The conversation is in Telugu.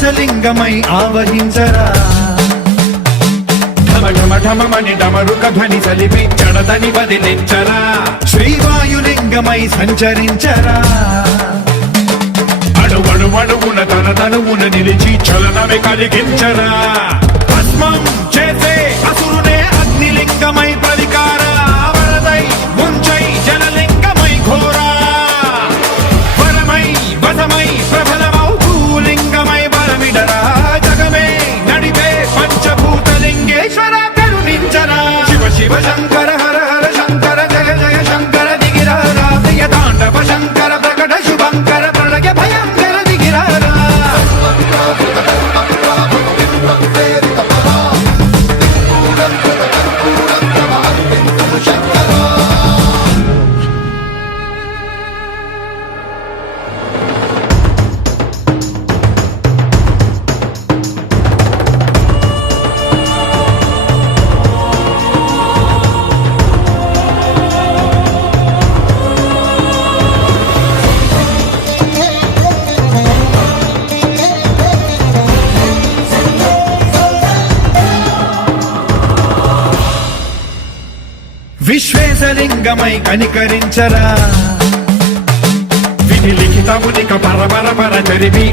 ఆకాశలింగమై ఆవహించరా ఢమఢమఢమని డమరుక ధ్వని సలిపి జడదని వదిలించరా శ్రీవాయులింగమై సంచరించరా అణువణువున తన తనువున నిలిచి చలనమే కలిగించరా భస్మం చేసే అసురునే అగ్నిలింగమై ప్రవికార వరదై ముంచై జలలింగమై ఘోరా వరమై వసమై ప్రబలమౌ భూలింగమై బలమిడరా జగమే నడిపే పంచభూతలింగేశ్వర కరుణించరా శివ శివ శంకర హర హర శంకర జయ జయ శంకర దిగిరారా ప్రియ తాండవ శంకర ప్రకట శుభంకర ప్రళయ భయంకర దిగిరారా విశ్వేశలింగమై కనికరించరా విధి లిఖితమునిక పరపర పర జరిపి